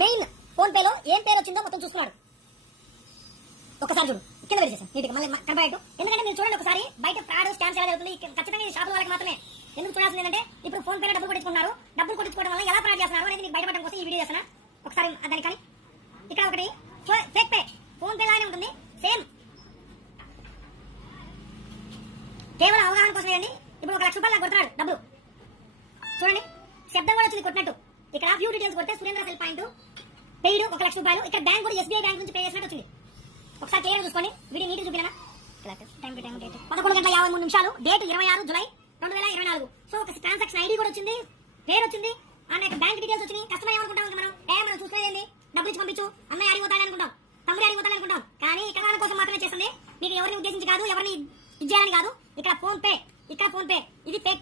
Main phone పేలో ఏం పేరు వచ్చిందో మొత్తం చూసుకున్నాడు. ఒకసారి చూడు, కింద పెట్టేసాను నీట్గా మళ్ళీ కనపడేట్టు. ఎందుకంటే మీరు చూడండి ఒకసారి బయట ఫ్రాడ్ స్కామ్స్ ఎలా జరుగుతుంది. ఖచ్చితంగా ఈ షాపుల వాళ్ళకి మాత్రమే ఎందుకు చూడాల్సింది ఏంటంటే ఇప్పుడు ఫోన్ పేలో డబ్బులు కొట్టించుకున్నారు. డబ్బులు కొట్టించుకోవడం వల్ల ఎలా ఫ్రాడ్ చేస్తున్నారు అనేది మీకు బయటపడడం కోసం ఈ వీడియో చేస్తున్నా. ఒకసారి దాని కానీ ఇక్కడ ఒకటి ఫేక్ పే ఫోన్ పే లానే ఉంటుంది సేమ్. కేవలం అవగాహన కోసం అండి. ఇప్పుడు 1 లక్ష రూపాయలు నాకు కొడుతున్నాడు డబ్బులు చూడండి, శబ్దం కూడా వచ్చింది కొట్టినట్టు. ఇక్కడ వ్యూ డీటెయిల్స్ కొడితే సురేంద్ర సెల్ పాయింట్ పెయిడ్ 1 లక్ష రూపాయలు. ఇక్కడ బ్యాంక్ కూడా SBI బ్యాంక్ నుంచి పే చేసినట్టు వచ్చింది. ఒకసారి క్లియర్ చూసుకోండి, వీడియో నీట్ చూపినా. 11:53 డేట్ 26 జూలై 2024. సో ఒక ట్రాన్సాక్షన్ ఐడి కూడా వచ్చింది, పేరు వచ్చింది, అండ్ బ్యాంక్ డీటెయిల్స్ వచ్చినాయి. కస్టమర్ ఏమనుకుంటాం మనం చూసుకునేది డబ్బులు ఇచ్చి పంపించు, అమ్మాయి అడిగిపోతాడు అనుకుంటాం, తమ్ముడు అడిగిపోతాడు అనుకుంటాం. కానీ ఇక్కడ కోసం మాత్రమే చేస్తుంది, మీకు ఎవరిని ఉద్దేశించి కాదు, ఎవరిని ఇచ్చేయాలని కాదు. ఇక్కడ ఫోన్ పే ఇది ఫేక్